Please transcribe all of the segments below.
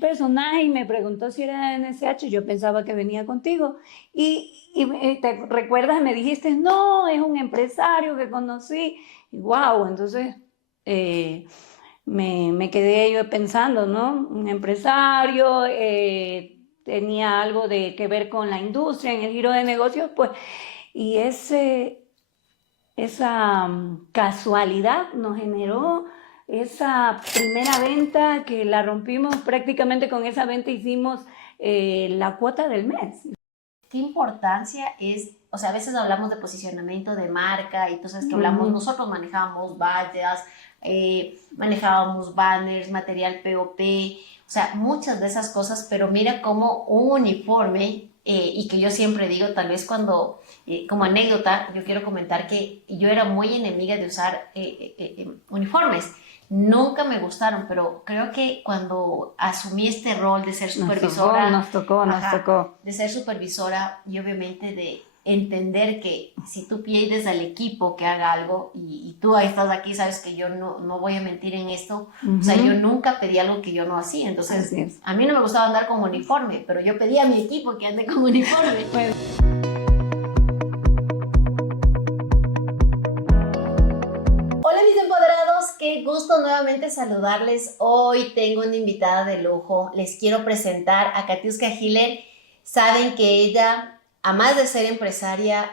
personaje y me preguntó si era de NSH, yo pensaba que venía contigo y te recuerdas, me dijiste, no, es un empresario que conocí, y wow, entonces me quedé yo pensando, ¿no? Un empresario, tenía algo que ver con la industria, en el giro de negocios, pues, y esa casualidad nos generó esa primera venta que la rompimos prácticamente. Con esa venta hicimos la cuota del mes. ¿Qué importancia es? O sea, a veces hablamos de posicionamiento de marca y tú sabes que hablamos, nosotros manejábamos vallas, manejábamos banners, material POP, o sea, muchas de esas cosas, pero mira cómo un uniforme, y que yo siempre digo, tal vez cuando, como anécdota, yo quiero comentar que yo era muy enemiga de usar uniformes. Nunca me gustaron, pero creo que cuando asumí este rol de ser supervisora, nos tocó. de ser supervisora y obviamente de entender que si tú pides al equipo que haga algo y tú ahí estás aquí, sabes que yo no voy a mentir en esto, o sea, yo nunca pedí algo que yo no hacía, entonces a mí no me gustaba andar con uniforme, pero yo pedía a mi equipo que ande con uniforme. Pues, Hola mis empoderados, qué gusto nuevamente saludarles. Hoy tengo una invitada de lujo. Les quiero presentar a Katiuska Hiller. Saben que ella, además de ser empresaria,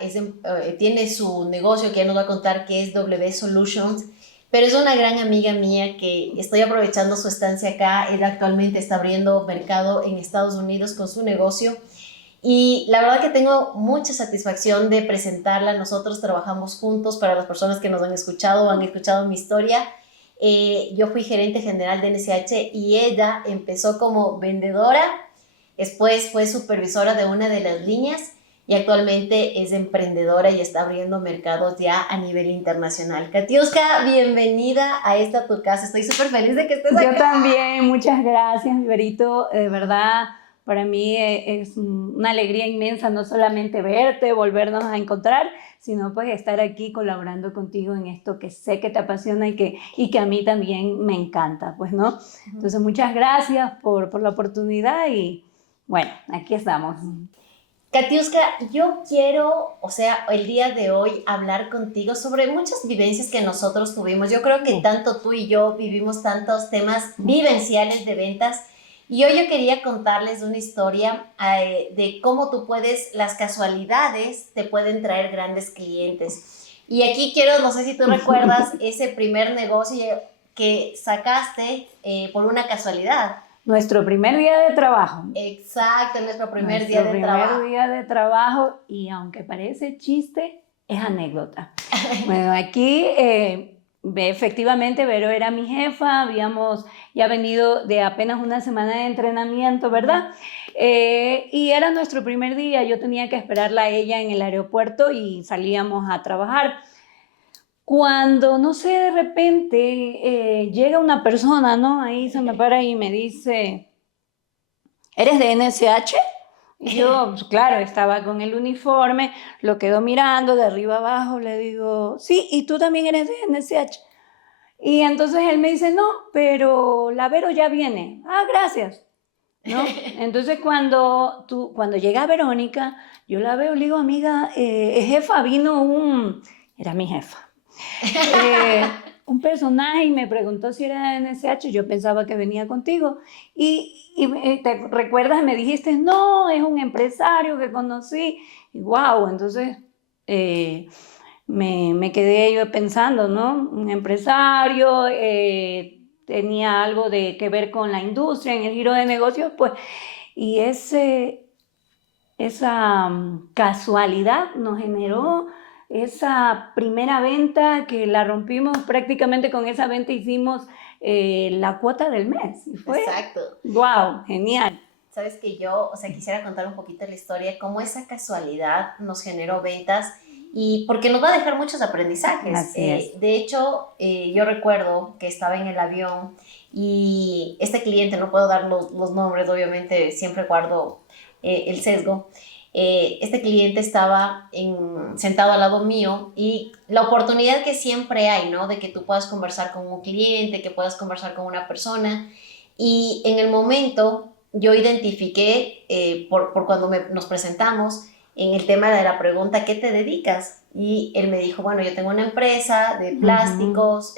tiene su negocio que ya nos va a contar, que es W Solutions, pero es una gran amiga mía que estoy aprovechando su estancia acá. Ella actualmente está abriendo mercado en Estados Unidos con su negocio. Y la verdad que tengo mucha satisfacción de presentarla. Nosotros trabajamos juntos. Para las personas que nos han escuchado o han escuchado mi historia, yo fui gerente general de NSH y ella empezó como vendedora, después fue supervisora de una de las líneas y actualmente es emprendedora y está abriendo mercados ya a nivel internacional. Katiuska, bienvenida a esta tu casa. Estoy súper feliz de que estés acá. yo también, muchas gracias, Iberito. De verdad, para mí es una alegría inmensa no solamente verte, volvernos a encontrar, sino pues estar aquí colaborando contigo en esto que sé que te apasiona y que a mí también me encanta, pues, ¿no? Entonces, muchas gracias por la oportunidad y bueno, aquí estamos. Katiuska, yo quiero, o sea, el día de hoy hablar contigo sobre muchas vivencias que nosotros tuvimos. Yo creo que tanto tú y yo vivimos tantos temas vivenciales de ventas y hoy yo quería contarles una historia de cómo tú puedes, las casualidades te pueden traer grandes clientes. Y aquí quiero, no sé si tú recuerdas ese primer negocio que sacaste por una casualidad. Nuestro primer día de trabajo. Exacto, nuestro primer día de trabajo. Nuestro primer día de trabajo, y aunque parece chiste, es anécdota. Bueno, aquí efectivamente Vero era mi jefa, habíamos ya venido de apenas una semana de entrenamiento, ¿verdad? Y era nuestro primer día, yo tenía que esperarla a ella en el aeropuerto y salíamos a trabajar. Cuando, no sé, de repente llega una persona, ¿no? Ahí se me para y me dice, ¿eres de NSH? Y yo, pues, claro, estaba con el uniforme, lo quedo mirando de arriba abajo, le digo, sí, ¿y tú también eres de NSH? Y entonces él me dice, no, pero la Vero ya viene. Ah, gracias. ¿No? Entonces cuando llega Verónica, yo la veo, le digo, amiga, jefa, era mi jefa, un personaje y me preguntó si era de NSH, yo pensaba que venía contigo y te recuerdas, me dijiste, no, es un empresario que conocí, y wow, entonces me quedé yo pensando, ¿no? Un empresario, tenía algo que ver con la industria, en el giro de negocios, pues, y esa casualidad nos generó esa primera venta que la rompimos prácticamente. Con esa venta hicimos la cuota del mes. Y fue, exacto. Wow, genial. Sabes que yo, o sea, quisiera contar un poquito la historia, cómo esa casualidad nos generó ventas y porque nos va a dejar muchos aprendizajes. Así es. De hecho, yo recuerdo que estaba en el avión y este cliente, no puedo dar los nombres, obviamente siempre guardo el sesgo. Este cliente estaba sentado al lado mío y la oportunidad que siempre hay, ¿no? De que tú puedas conversar con un cliente, que puedas conversar con una persona. Y en el momento yo identifiqué, por cuando nos presentamos, en el tema de la pregunta, ¿qué te dedicas? Y él me dijo, bueno, yo tengo una empresa de plásticos,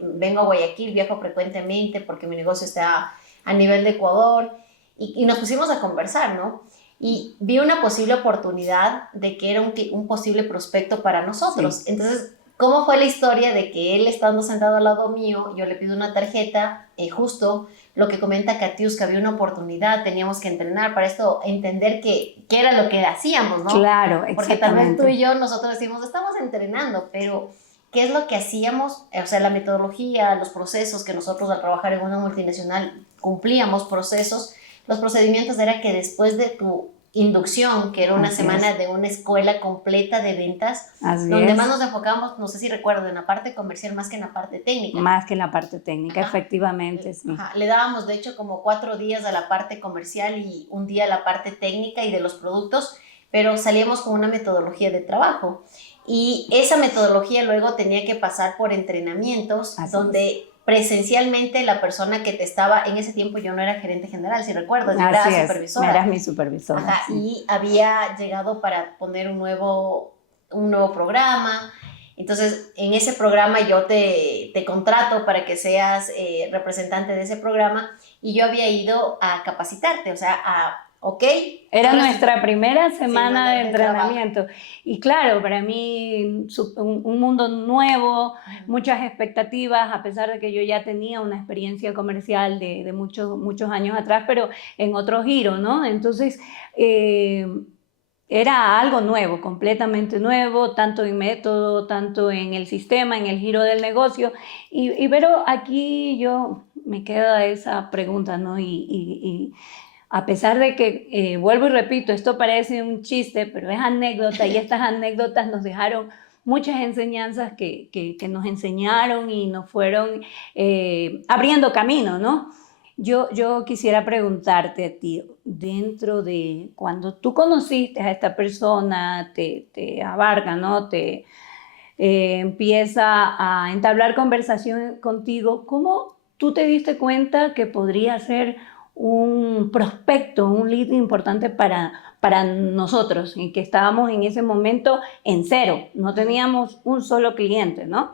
vengo a Guayaquil, viajo frecuentemente porque mi negocio está a nivel de Ecuador, y nos pusimos a conversar, ¿no? Y vi una posible oportunidad de que era un posible prospecto para nosotros. Sí. Entonces, ¿cómo fue la historia de que él estando sentado al lado mío, yo le pido una tarjeta, justo lo que comenta Katiuska, había una oportunidad, teníamos que entrenar para esto, entender qué era lo que hacíamos, ¿no? Claro, exactamente. Porque tal vez tú y yo, nosotros decimos, estamos entrenando, pero ¿qué es lo que hacíamos? O sea, la metodología, los procesos que nosotros al trabajar en una multinacional cumplíamos procesos, los procedimientos era que después de tu inducción, que era una semana de una escuela completa de ventas, donde más nos enfocamos, no sé si recuerdo, en la parte comercial más que en la parte técnica. Más que en la parte técnica, efectivamente, sí. Le dábamos, de hecho, como 4 días a la parte comercial y un día a la parte técnica y de los productos, pero salíamos con una metodología de trabajo. Y esa metodología luego tenía que pasar por entrenamientos donde presencialmente la persona que te estaba, en ese tiempo yo no era gerente general, si recuerdo, yo era supervisora. Eras mi supervisora. Sí. Y había llegado para poner un nuevo programa. Entonces, en ese programa yo te contrato para que seas representante de ese programa, y yo había ido a capacitarte, o sea, Era nuestra primera semana de entrenamiento. Y claro, para mí un mundo nuevo, muchas expectativas, a pesar de que yo ya tenía una experiencia comercial de muchos años atrás, pero en otro giro, ¿no? Entonces, era algo nuevo, completamente nuevo, tanto en método, tanto en el sistema, en el giro del negocio. Pero aquí yo me queda esa pregunta, ¿no? Y a pesar de que, vuelvo y repito, esto parece un chiste, pero es anécdota, y estas anécdotas nos dejaron muchas enseñanzas que nos enseñaron y nos fueron abriendo camino, ¿no? Yo quisiera preguntarte a ti, dentro de cuando tú conociste a esta persona, te abarca, ¿no? Empieza a entablar conversación contigo, ¿cómo tú te diste cuenta que podría ser un prospecto, un lead importante para nosotros, y que estábamos en ese momento en cero, no teníamos un solo cliente, ¿no?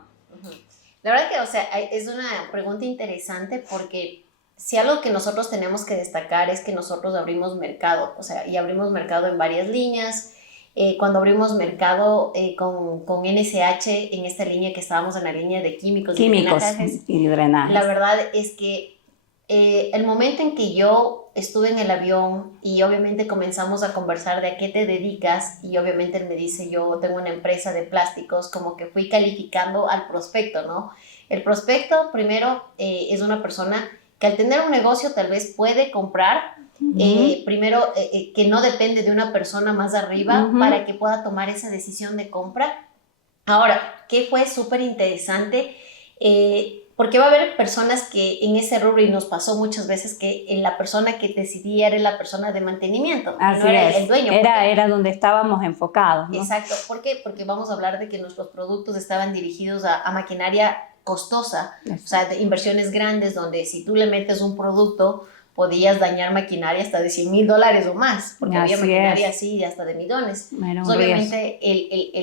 La verdad que, o sea, es una pregunta interesante, porque si algo que nosotros tenemos que destacar es que nosotros abrimos mercado, o sea, y abrimos mercado en varias líneas. Cuando abrimos mercado con NSH, en esta línea que estábamos en la línea de químicos y drenajes, la verdad es que el momento en que yo estuve en el avión y obviamente comenzamos a conversar de a qué te dedicas, y obviamente él me dice, yo tengo una empresa de plásticos, como que fui calificando al prospecto, ¿no? El prospecto primero es una persona que al tener un negocio tal vez puede comprar, primero que no depende de una persona más arriba para que pueda tomar esa decisión de compra. Ahora, ¿qué fue súper interesante? Porque va a haber personas que en ese rubro, y nos pasó muchas veces, que la persona que decidía era la persona de mantenimiento, no era el dueño. Era donde estábamos enfocados, ¿no? Exacto. ¿Por qué? Porque vamos a hablar de que nuestros productos estaban dirigidos a maquinaria costosa, o sea, de inversiones grandes, donde si tú le metes un producto, podías dañar maquinaria hasta de $100,000 o más, porque había maquinaria así hasta de millones. Entonces, obviamente,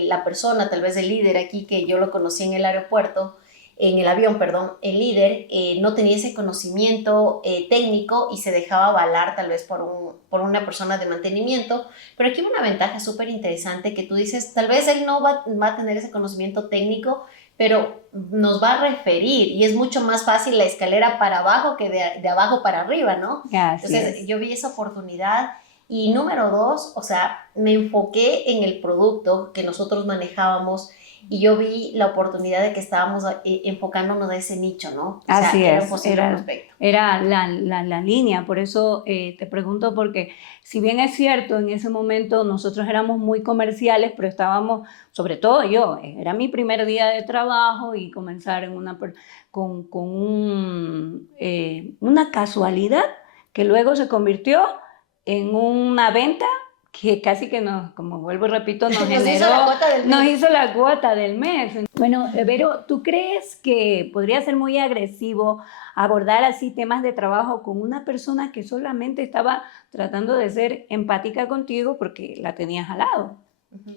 la persona, tal vez el líder aquí, que yo lo conocí en el aeropuerto, en el avión, perdón, el líder no tenía ese conocimiento técnico y se dejaba avalar tal vez por una persona de mantenimiento. Pero aquí hay una ventaja súper interesante, que tú dices, tal vez él no va a tener ese conocimiento técnico, pero nos va a referir, y es mucho más fácil la escalera para abajo que de abajo para arriba, ¿no? Entonces yo vi esa oportunidad. Y número 2, o sea, me enfoqué en el producto que nosotros manejábamos, y yo vi la oportunidad de que estábamos enfocándonos a ese nicho, ¿no? Así era la línea. Por eso te pregunto, porque si bien es cierto, en ese momento nosotros éramos muy comerciales, pero estábamos, sobre todo yo, era mi primer día de trabajo, y comenzar en con una casualidad que luego se convirtió en una venta que casi que nos, como vuelvo y repito, nos Nos generó, hizo la cuota del mes. nos hizo la cuota del mes. Bueno, Vero, ¿tú crees que podría ser muy agresivo abordar así temas de trabajo con una persona que solamente estaba tratando de ser empática contigo porque la tenías al lado? Ujú.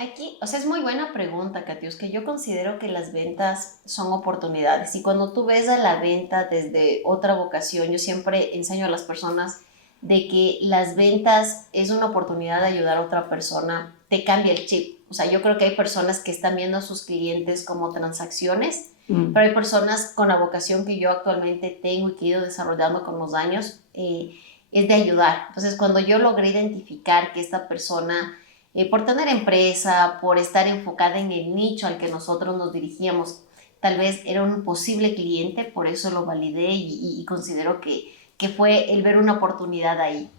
Aquí, o sea, es muy buena pregunta, Katius, que yo considero que las ventas son oportunidades y cuando tú ves a la venta desde otra vocación, yo siempre enseño a las personas de que las ventas es una oportunidad de ayudar a otra persona, te cambia el chip. O sea, yo creo que hay personas que están viendo a sus clientes como transacciones, pero hay personas con la vocación que yo actualmente tengo y que he ido desarrollando con los años, es de ayudar. Entonces, cuando yo logré identificar que esta persona por tener empresa, por estar enfocada en el nicho al que nosotros nos dirigíamos, tal vez era un posible cliente, por eso lo validé y considero que fue el ver una oportunidad ahí.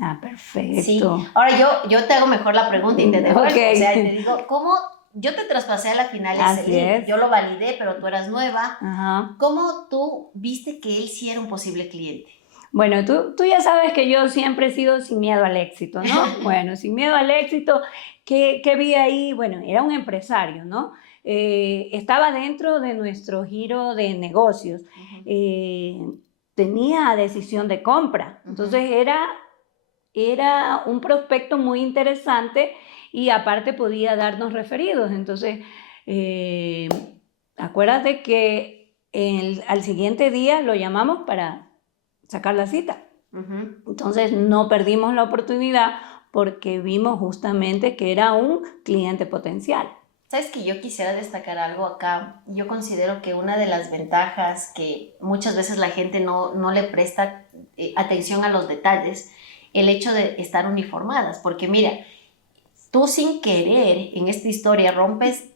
Ah, perfecto. Sí. Ahora yo te hago mejor la pregunta y te devuelvo. Ok. O sea, te digo, ¿cómo yo te traspasé a la final Así excelente? es. Yo lo validé, pero tú eras nueva. Ajá. ¿Cómo tú viste que él sí era un posible cliente? Bueno, tú ya sabes que yo siempre he sido sin miedo al éxito, ¿no? Bueno, sin miedo al éxito, ¿qué vi ahí? Bueno, era un empresario, ¿no? Estaba dentro de nuestro giro de negocios. Tenía decisión de compra. Entonces era un prospecto muy interesante y aparte podía darnos referidos. Entonces, eh, acuérdate que al siguiente día lo llamamos para sacar la cita. Entonces no perdimos la oportunidad porque vimos justamente que era un cliente potencial. Sabes que yo quisiera destacar algo acá. Yo considero que una de las ventajas que muchas veces la gente no le presta atención a los detalles, el hecho de estar uniformadas, porque mira, tú sin querer en esta historia rompes,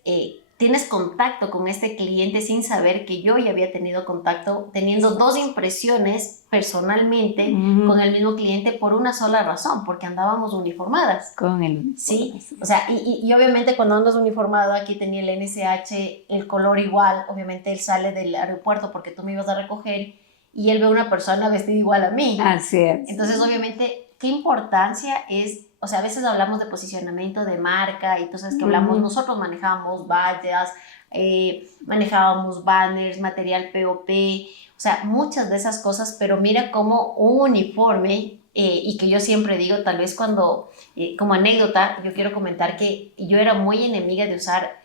tienes contacto con este cliente sin saber que yo ya había tenido contacto, teniendo dos impresiones personalmente con el mismo cliente por una sola razón, porque andábamos uniformadas. Con el uniforme. Sí, o sea, y obviamente cuando andas uniformado, aquí tenía el NSH, el color igual, obviamente él sale del aeropuerto porque tú me ibas a recoger y él ve a una persona vestida igual a mí. Así es. Entonces, obviamente, ¿qué importancia es? O sea, a veces hablamos de posicionamiento de marca y tú sabes que hablamos, nosotros manejábamos vallas, manejábamos banners, material POP, o sea, muchas de esas cosas, pero mira cómo un uniforme, y que yo siempre digo, tal vez cuando, como anécdota, yo quiero comentar que yo era muy enemiga de usar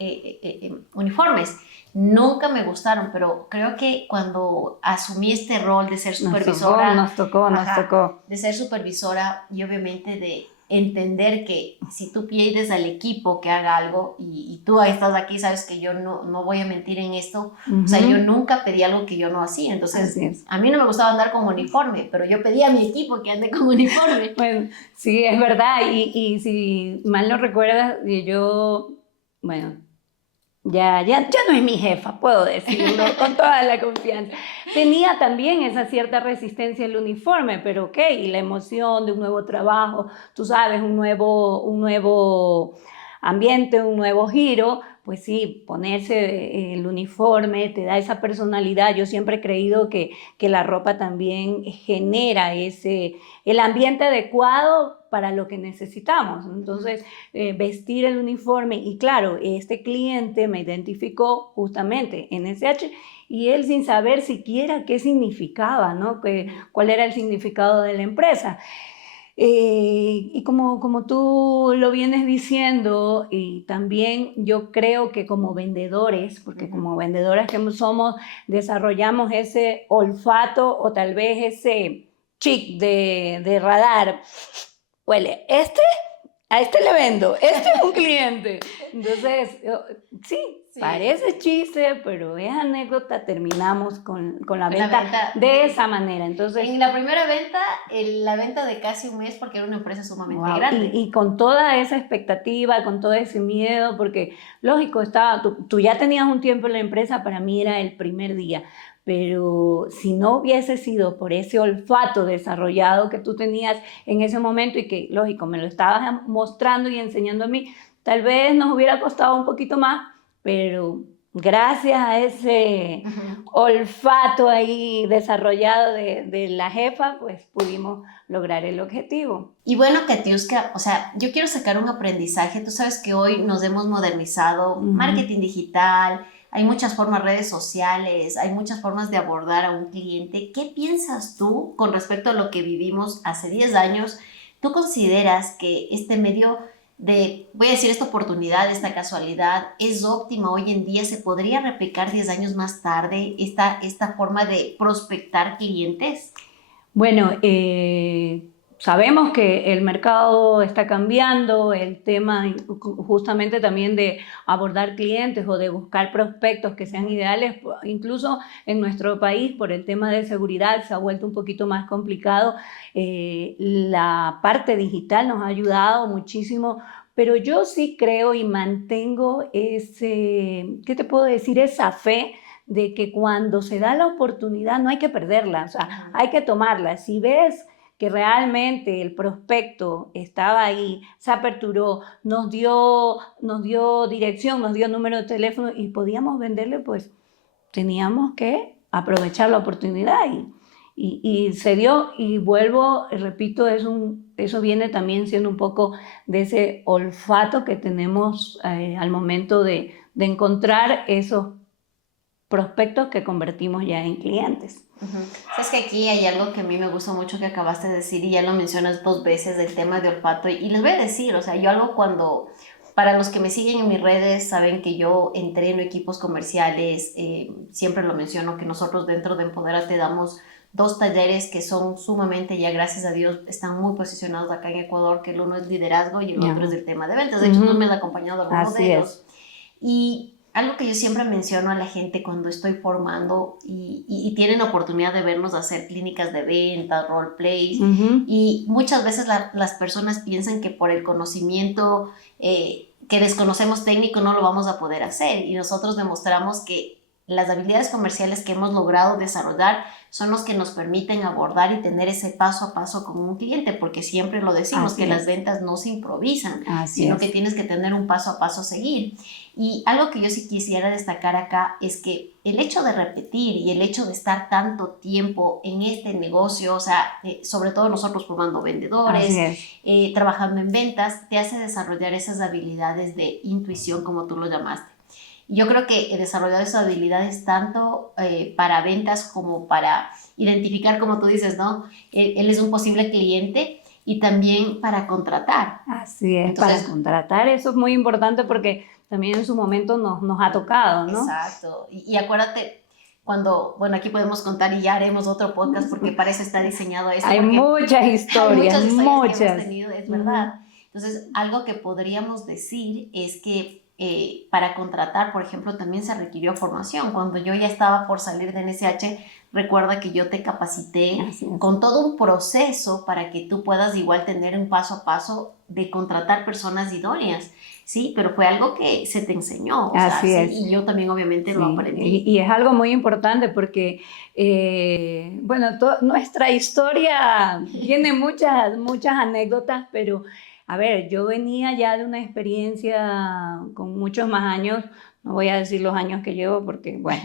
uniformes. Nunca me gustaron, pero creo que cuando asumí este rol de ser supervisora, nos tocó. de ser supervisora y obviamente de entender que si tú pides al equipo que haga algo y tú estás aquí, sabes que yo no voy a mentir en esto, o sea, yo nunca pedí algo que yo no hacía, entonces a mí no me gustaba andar con uniforme, pero yo pedí a mi equipo que ande con uniforme. Bueno, sí, es verdad, y si mal no recuerdas, yo, bueno, ya no es mi jefa, puedo decirlo con toda la confianza. Tenía también esa cierta resistencia al uniforme, pero ok, y la emoción de un nuevo trabajo, tú sabes, un nuevo ambiente, un nuevo giro, pues sí, ponerse el uniforme te da esa personalidad. Yo siempre he creído que la ropa también genera el ambiente adecuado para lo que necesitamos. Entonces, vestir el uniforme, y claro, este cliente me identificó justamente en NSH y él sin saber siquiera qué significaba, ¿no? Cuál era el significado de la empresa. Y como tú lo vienes diciendo, y también yo creo que como vendedores, porque como vendedoras que somos, desarrollamos ese olfato o tal vez ese chic de radar. Huele, a este le vendo, este es un cliente. Entonces, sí, parece chiste, pero es anécdota, terminamos con la venta de esa manera. Entonces, en la primera venta, la venta de casi un mes porque era una empresa sumamente grande. Y con toda esa expectativa, con todo ese miedo, porque lógico, tú ya tenías un tiempo en la empresa, para mí era el primer día. Pero si no hubiese sido por ese olfato desarrollado que tú tenías en ese momento y que, lógico, me lo estabas mostrando y enseñando a mí, tal vez nos hubiera costado un poquito más, pero gracias a ese olfato ahí desarrollado de la jefa, pues pudimos lograr el objetivo. Y bueno, Katiuska, o sea, yo quiero sacar un aprendizaje. Tú sabes que hoy nos hemos modernizado, marketing digital, hay muchas formas, redes sociales, hay muchas formas de abordar a un cliente. ¿Qué piensas tú con respecto a lo que vivimos hace 10 años? ¿Tú consideras que este medio de, voy a decir, esta oportunidad, esta casualidad, es óptima hoy en día? ¿Se podría replicar 10 años más tarde esta forma de prospectar clientes? Bueno, sabemos que el mercado está cambiando, el tema justamente también de abordar clientes o de buscar prospectos que sean ideales, incluso en nuestro país por el tema de seguridad se ha vuelto un poquito más complicado. La parte digital nos ha ayudado muchísimo, pero yo sí creo y mantengo ¿qué te puedo decir? Esa fe de que cuando se da la oportunidad no hay que perderla, o sea, hay que tomarla. Si ves que realmente el prospecto estaba ahí, se aperturó, nos dio dirección, nos dio número de teléfono y podíamos venderle, pues teníamos que aprovechar la oportunidad y se dio. Y vuelvo, repito, eso viene también siendo un poco de ese olfato que tenemos al momento de encontrar esos prospectos que convertimos ya en clientes. Sabes que aquí hay algo que a mí me gusta mucho que acabaste de decir y ya lo mencionas 2 veces del tema de olfato y les voy a decir, o sea, yo algo cuando, para los que me siguen en mis redes saben que yo entreno equipos comerciales, siempre lo menciono que nosotros dentro de Empodérate damos 2 talleres que son sumamente, ya gracias a Dios, están muy posicionados acá en Ecuador, que el uno es liderazgo y el otro es el tema de ventas. De hecho, tú me has acompañado a algunos de ellos. Y algo que yo siempre menciono a la gente cuando estoy formando y tienen oportunidad de vernos hacer clínicas de venta, roleplays, y muchas veces las personas piensan que por el conocimiento que desconocemos técnico no lo vamos a poder hacer y nosotros demostramos que las habilidades comerciales que hemos logrado desarrollar son los que nos permiten abordar y tener ese paso a paso con un cliente, porque siempre lo decimos, que las ventas no se improvisan, sino que tienes que tener un paso a paso a seguir. Y algo que yo sí quisiera destacar acá es que el hecho de repetir y el hecho de estar tanto tiempo en este negocio, o sea, sobre todo nosotros formando vendedores, trabajando en ventas, te hace desarrollar esas habilidades de intuición, como tú lo llamaste. Yo creo que he desarrollado esas habilidades tanto para ventas como para identificar, como tú dices, ¿no? Él es un posible cliente y también para contratar. Así es, entonces, para contratar eso es muy importante porque también en su momento nos ha tocado, ¿no? Exacto. Y acuérdate, cuando, bueno, aquí podemos contar y ya haremos otro podcast porque para eso está diseñado eso. Hay muchas historias, que hemos tenido, es verdad. Entonces, algo que podríamos decir es que para contratar, por ejemplo, también se requirió formación. Cuando yo ya estaba por salir de NSH, recuerda que yo te capacité con todo un proceso para que tú puedas igual tener un paso a paso de contratar personas idóneas. Sí, pero fue algo que se te enseñó. Así es. Y yo también obviamente lo aprendí. Y es algo muy importante porque, bueno, nuestra historia tiene muchas anécdotas, pero a ver, yo venía ya de una experiencia con muchos más años, no voy a decir los años que llevo porque, bueno,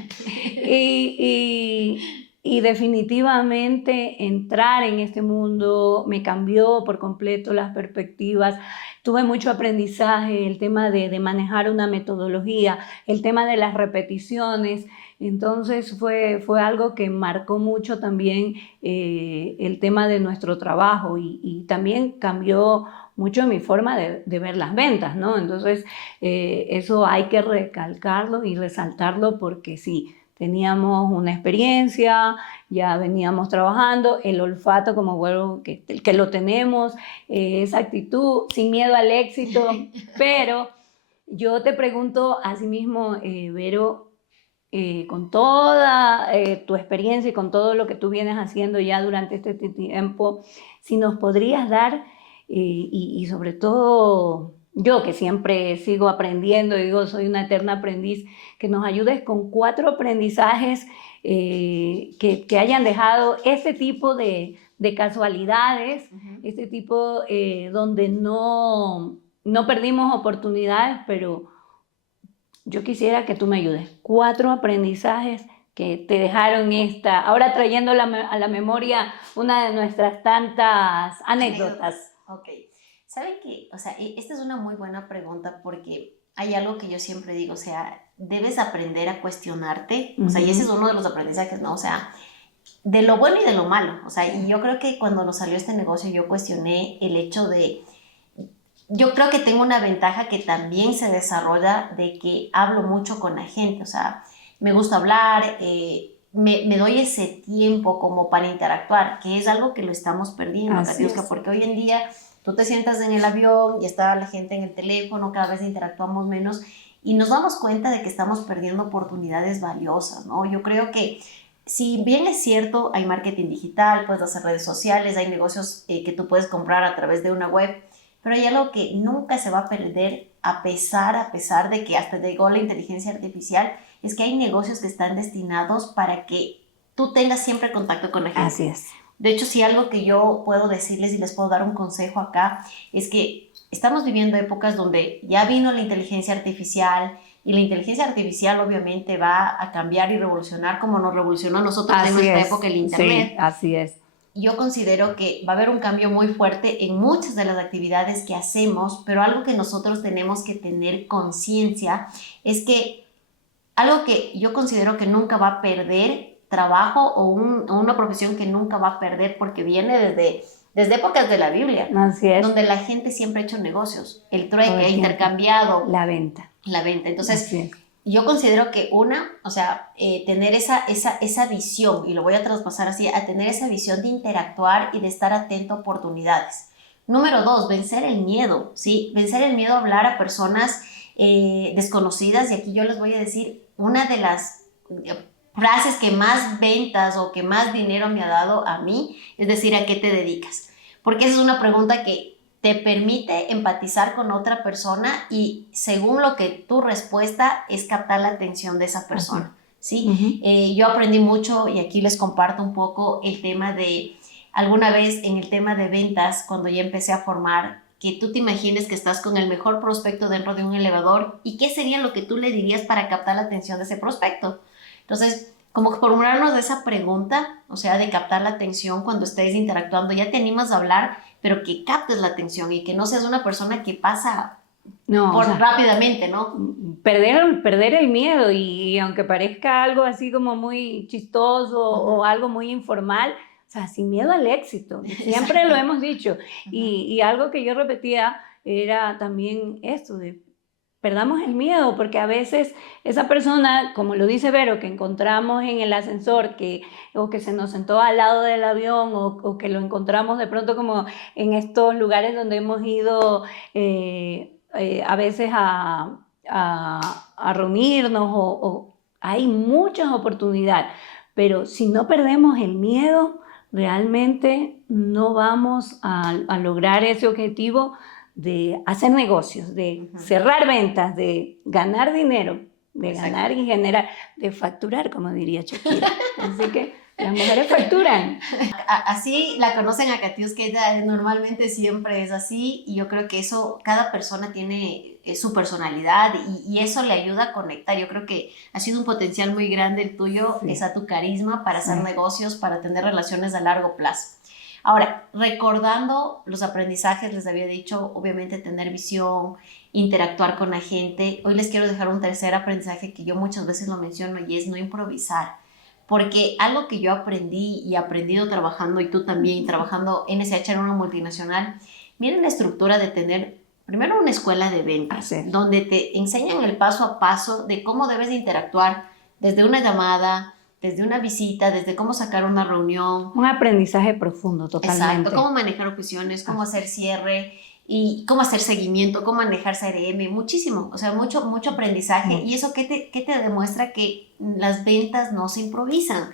y definitivamente entrar en este mundo me cambió por completo las perspectivas. Tuve mucho aprendizaje, el tema de manejar una metodología, el tema de las repeticiones. Entonces fue algo que marcó mucho también el tema de nuestro trabajo y también cambió mucho mi forma de ver las ventas, ¿no? Entonces eso hay que recalcarlo y resaltarlo porque sí, teníamos una experiencia, ya veníamos trabajando, el olfato, como vuelvo, que lo tenemos, esa actitud, sin miedo al éxito, pero yo te pregunto asimismo, Vero, con toda tu experiencia y con todo lo que tú vienes haciendo ya durante este tiempo, si nos podrías dar, y sobre todo yo que siempre sigo aprendiendo, digo, soy una eterna aprendiz, que nos ayudes con 4 aprendizajes que hayan dejado este tipo de casualidades, este tipo donde no perdimos oportunidades, pero yo quisiera que tú me ayudes. 4 aprendizajes que te dejaron ahora trayendo a la memoria una de nuestras tantas anécdotas. Ok. ¿Saben qué? O sea, esta es una muy buena pregunta porque hay algo que yo siempre digo, o sea, debes aprender a cuestionarte, o sea, y ese es uno de los aprendizajes, ¿no? O sea, de lo bueno y de lo malo, o sea, y yo creo que cuando nos salió este negocio yo cuestioné el hecho de, yo creo que tengo una ventaja que también se desarrolla de que hablo mucho con la gente, o sea, me gusta hablar, me doy ese tiempo como para interactuar, que es algo que lo estamos perdiendo, Katiuska, porque hoy en día tú te sientas en el avión y está la gente en el teléfono, cada vez interactuamos menos y nos damos cuenta de que estamos perdiendo oportunidades valiosas, ¿no? Yo creo que si bien es cierto, hay marketing digital, puedes hacer redes sociales, hay negocios que tú puedes comprar a través de una web, pero hay algo que nunca se va a perder a pesar de que hasta llegó la inteligencia artificial, es que hay negocios que están destinados para que tú tengas siempre contacto con la gente. Así es. De hecho, si algo que yo puedo decirles y les puedo dar un consejo acá, es que estamos viviendo épocas donde ya vino la inteligencia artificial y la inteligencia artificial obviamente va a cambiar y revolucionar como nos revolucionó a nosotros en nuestra época el internet. Sí, así es. Yo considero que va a haber un cambio muy fuerte en muchas de las actividades que hacemos, pero algo que nosotros tenemos que tener conciencia es que algo que yo considero que nunca va a perder trabajo o una profesión que nunca va a perder porque viene desde épocas de la Biblia, así es, donde la gente siempre ha hecho negocios, el trueque, ha intercambiado. La venta. Entonces, yo considero que o sea, tener esa visión, y lo voy a traspasar así, a tener esa visión de interactuar y de estar atento a oportunidades. Número 2, vencer el miedo, ¿sí? Vencer el miedo a hablar a personas desconocidas, y aquí yo les voy a decir una de las frases que más ventas o que más dinero me ha dado a mí, es decir, ¿a qué te dedicas? Porque esa es una pregunta que te permite empatizar con otra persona y según lo que tu respuesta es captar la atención de esa persona, ¿sí? Yo aprendí mucho y aquí les comparto un poco el tema de, alguna vez en el tema de ventas, cuando ya empecé a formar, que tú te imagines que estás con el mejor prospecto dentro de un elevador y qué sería lo que tú le dirías para captar la atención de ese prospecto. Entonces, como que formularnos de esa pregunta, o sea, de captar la atención cuando estés interactuando, ya te animas a hablar, pero que captes la atención y que no seas una persona que pasa rápidamente, ¿no? Perder el miedo y aunque parezca algo así como muy chistoso o algo muy informal, o sea, sin miedo al éxito, siempre lo hemos dicho. Y algo que yo repetía era también esto de perdamos el miedo, porque a veces esa persona, como lo dice Vero, que encontramos en el ascensor, o que se nos sentó al lado del avión, o que lo encontramos de pronto como en estos lugares donde hemos ido a veces a reunirnos, hay muchas oportunidades, pero si no perdemos el miedo, realmente no vamos a lograr ese objetivo de hacer negocios, de cerrar ventas, de ganar dinero, de ganar y generar, de facturar, como diría Shakira. Así que las mujeres facturan. Así la conocen a Katiuska, que ella normalmente siempre es así, y yo creo que eso, cada persona tiene su personalidad y eso le ayuda a conectar. Yo creo que ha sido un potencial muy grande el tuyo, esa tu carisma para hacer negocios, para tener relaciones a largo plazo. Ahora, recordando los aprendizajes, les había dicho, obviamente tener visión, interactuar con la gente. Hoy les quiero dejar un tercer aprendizaje que yo muchas veces lo menciono y es no improvisar. Porque algo que yo aprendí y he aprendido trabajando, y tú también trabajando en SH en una multinacional, miren la estructura de tener primero una escuela de ventas, donde te enseñan el paso a paso de cómo debes de interactuar desde una llamada, desde una visita, desde cómo sacar una reunión. Un aprendizaje profundo, totalmente. Exacto, cómo manejar objeciones, cómo hacer cierre y cómo hacer seguimiento, cómo manejar CRM, muchísimo, o sea, mucho aprendizaje. Y eso, ¿qué te demuestra? Que las ventas no se improvisan.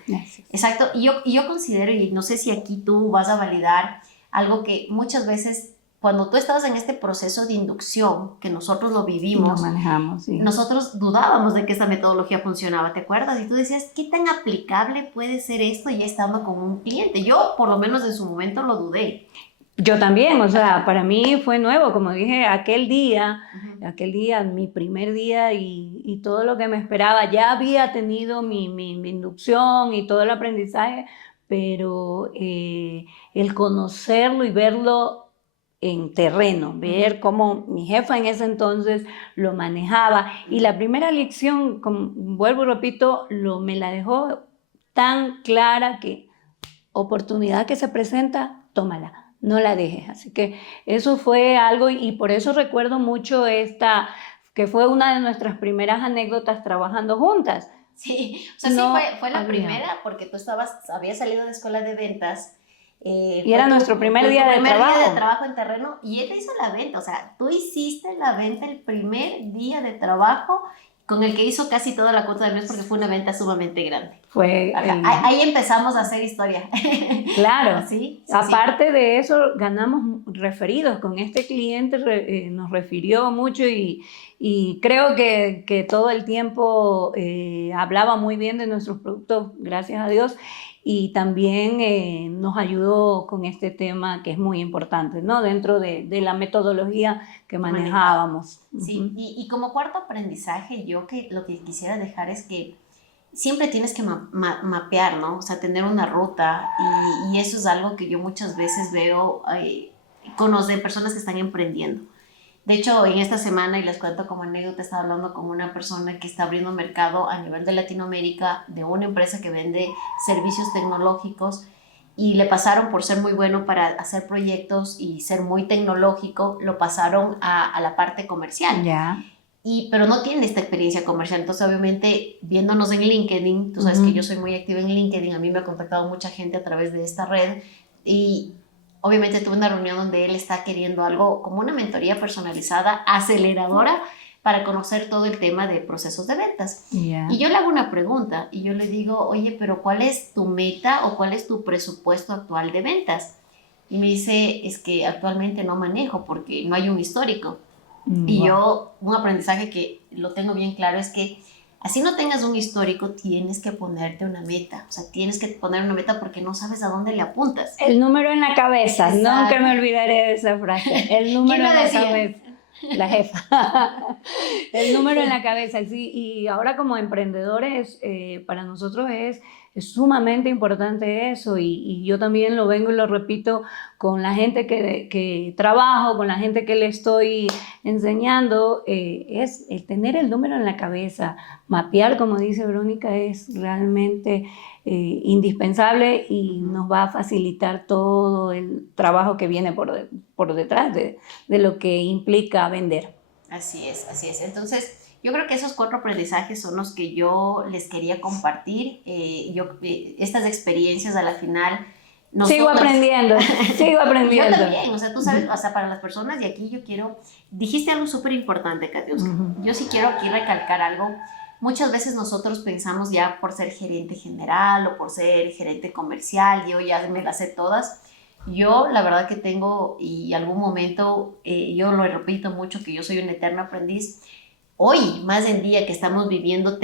Exacto, y yo considero, y no sé si aquí tú vas a validar algo que muchas veces cuando tú estabas en este proceso de inducción, que nosotros lo vivimos, lo manejamos, nosotros dudábamos de que esta metodología funcionaba, ¿te acuerdas? Y tú decías, ¿qué tan aplicable puede ser esto ya estando con un cliente? Yo, por lo menos en su momento, lo dudé. Yo también, o sea, para mí fue nuevo, como dije, aquel día, mi primer día y todo lo que me esperaba, ya había tenido mi inducción y todo el aprendizaje, pero el conocerlo y verlo en terreno, ver cómo mi jefa en ese entonces lo manejaba. Y la primera lección, como vuelvo y repito, me la dejó tan clara que oportunidad que se presenta, tómala, no la dejes. Así que eso fue algo y por eso recuerdo mucho esta, que fue una de nuestras primeras anécdotas trabajando juntas. Sí, o sea, No sí fue la había. primera porque tú habías salido de escuela de ventas. Y era nuestro primer día de día de trabajo. trabajo en terreno y él hizo la venta, o sea, tú hiciste la venta el primer día de trabajo con el que hizo casi toda la cuota del mes porque fue una venta sumamente grande. Fue ahí empezamos a hacer historia. Claro. ¿Sí? Aparte de eso, ganamos referidos. Con este cliente nos refirió mucho y creo que todo el tiempo hablaba muy bien de nuestros productos, gracias a Dios. Y también nos ayudó con este tema que es muy importante, ¿no? Dentro de la metodología que manejábamos. Sí, y como cuarto aprendizaje, yo lo que quisiera dejar es que siempre tienes que mapear, ¿no? O sea, tener una ruta y eso es algo que yo muchas veces veo con de personas que están emprendiendo. De hecho, en esta semana, y les cuento como anécdota, estaba hablando con una persona que está abriendo mercado a nivel de Latinoamérica de una empresa que vende servicios tecnológicos y le pasaron por ser muy bueno para hacer proyectos y ser muy tecnológico, lo pasaron a la parte comercial. Ya. Pero no tienen esta experiencia comercial. Entonces, obviamente, viéndonos en LinkedIn, tú sabes que yo soy muy activa en LinkedIn, a mí me ha contactado mucha gente a través de esta red y obviamente tuve una reunión donde él está queriendo algo como una mentoría personalizada, aceleradora, para conocer todo el tema de procesos de ventas. Yeah. Y yo le hago una pregunta y yo le digo, oye, pero ¿cuál es tu meta o cuál es tu presupuesto actual de ventas? Y me dice, es que actualmente no manejo porque no hay un histórico. Y yo, un aprendizaje que lo tengo bien claro es que así no tengas un histórico, tienes que ponerte una meta. O sea, tienes que poner una meta porque no sabes a dónde le apuntas. El número en la cabeza. Exacto. Nunca me olvidaré de esa frase. El número en la cabeza. La jefa. El número en la cabeza. Sí, y ahora como emprendedores, para nosotros es sumamente importante eso y yo también lo vengo y lo repito con la gente que trabajo, con la gente que le estoy enseñando, es el tener el número en la cabeza. Mapear, como dice Verónica, es realmente indispensable y nos va a facilitar todo el trabajo que viene por detrás de lo que implica vender. Así es, así es. Entonces, yo creo que esos 4 aprendizajes son los que yo les quería compartir. Estas experiencias a la final... Sigo aprendiendo. Yo también, o sea, tú sabes, o sea, para las personas, y aquí dijiste algo súper importante, Katiuska. Yo sí quiero aquí recalcar algo. Muchas veces nosotros pensamos ya por ser gerente general o por ser gerente comercial, yo ya me las sé todas. Yo la verdad que tengo, y algún momento, yo lo repito mucho, que yo soy un eterno aprendiz. Hoy, más en día que estamos viviendo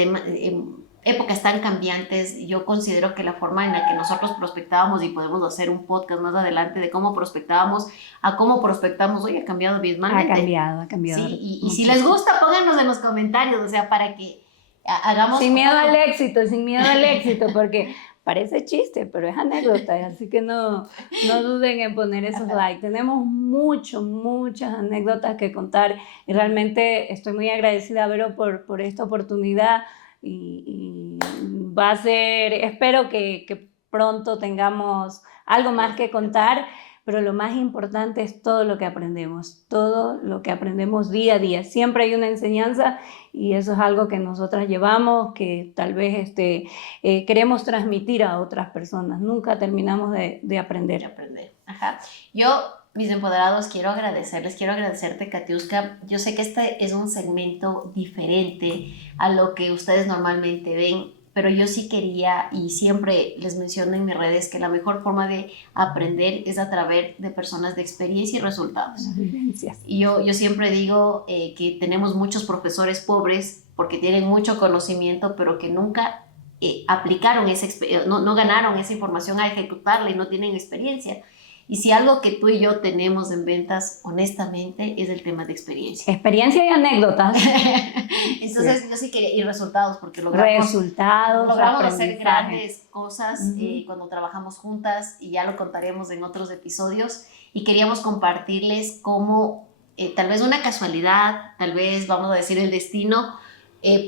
épocas tan cambiantes, yo considero que la forma en la que nosotros prospectábamos, y podemos hacer un podcast más adelante de cómo prospectábamos a cómo prospectamos hoy, ha cambiado abismalmente. Ha cambiado. Sí, y si les gusta, pónganos en los comentarios, o sea, para que hagamos... Sin miedo al éxito, porque parece chiste, pero es anécdota, así que no duden en poner esos likes. Tenemos muchas anécdotas que contar y realmente estoy muy agradecida, Vero, por esta oportunidad y va a ser, espero que pronto tengamos algo más que contar, pero lo más importante es todo lo que aprendemos día a día. Siempre hay una enseñanza y eso es algo que nosotras llevamos, que tal vez queremos transmitir a otras personas. Nunca terminamos de aprender. Ajá. Yo, mis empoderados, quiero agradecerte, Katiuska. Yo sé que este es un segmento diferente a lo que ustedes normalmente ven, pero yo sí quería, y siempre les menciono en mis redes, que la mejor forma de aprender es a través de personas de experiencia y resultados. Y yo siempre digo que tenemos muchos profesores pobres porque tienen mucho conocimiento, pero que nunca aplicaron no ganaron esa información a ejecutarla y no tienen experiencia. Y si algo que tú y yo tenemos en ventas, honestamente, es el tema de experiencia. Experiencia y anécdotas. Entonces, yo sí quería, y resultados, porque Resultados, hacer aprendizaje. grandes cosas cuando trabajamos juntas, y ya lo contaremos en otros episodios, y queríamos compartirles cómo tal vez una casualidad, tal vez vamos a decir el destino,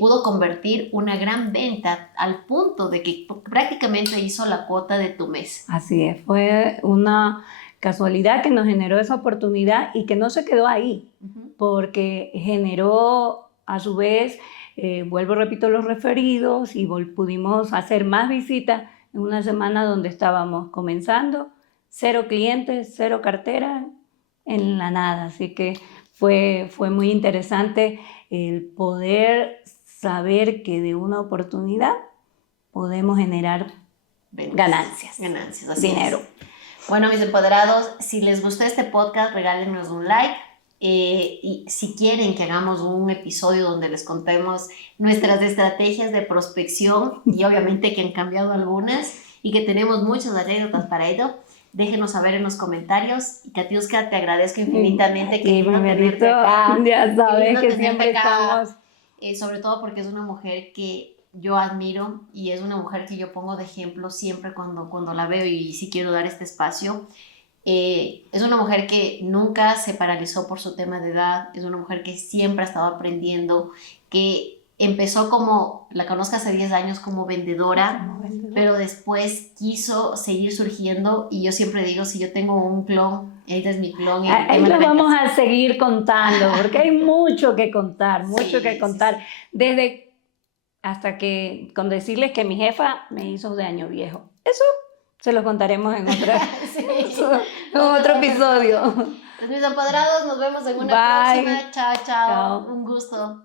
pudo convertir una gran venta al punto de que prácticamente hizo la cuota de tu mes. Así es, fue una casualidad que nos generó esa oportunidad y que no se quedó ahí, porque generó a su vez, vuelvo y repito, los referidos y pudimos hacer más visitas en una semana donde estábamos comenzando, 0 clientes, 0 cartera, en la nada. Así que fue muy interesante el poder saber que de una oportunidad podemos generar ganancias, así dinero. Es. Bueno, mis empoderados, si les gustó este podcast, regálenos un like. Y si quieren que hagamos un episodio donde les contemos nuestras estrategias de prospección, y obviamente que han cambiado algunas y que tenemos muchas anécdotas para ello, déjenos saber en los comentarios. Y Katiuska, te agradezco infinitamente que tenerte acá. Ya sabes que siempre estamos. Sobre todo porque es una mujer que yo admiro y es una mujer que yo pongo de ejemplo siempre cuando la veo, y sí quiero dar este espacio. Es una mujer que nunca se paralizó por su tema de edad, es una mujer que siempre ha estado aprendiendo, que empezó como, la conozco hace 10 años como vendedora, pero después quiso seguir surgiendo, y yo siempre digo, si yo tengo un clon, ella es mi clon. Ahí lo vamos a seguir contando, porque hay mucho que contar, Sí. Desde hasta que, con decirles que mi jefa me hizo de año viejo. Eso se lo contaremos en otro episodio. Pues mis empoderados, nos vemos en una próxima. Chao. Un gusto.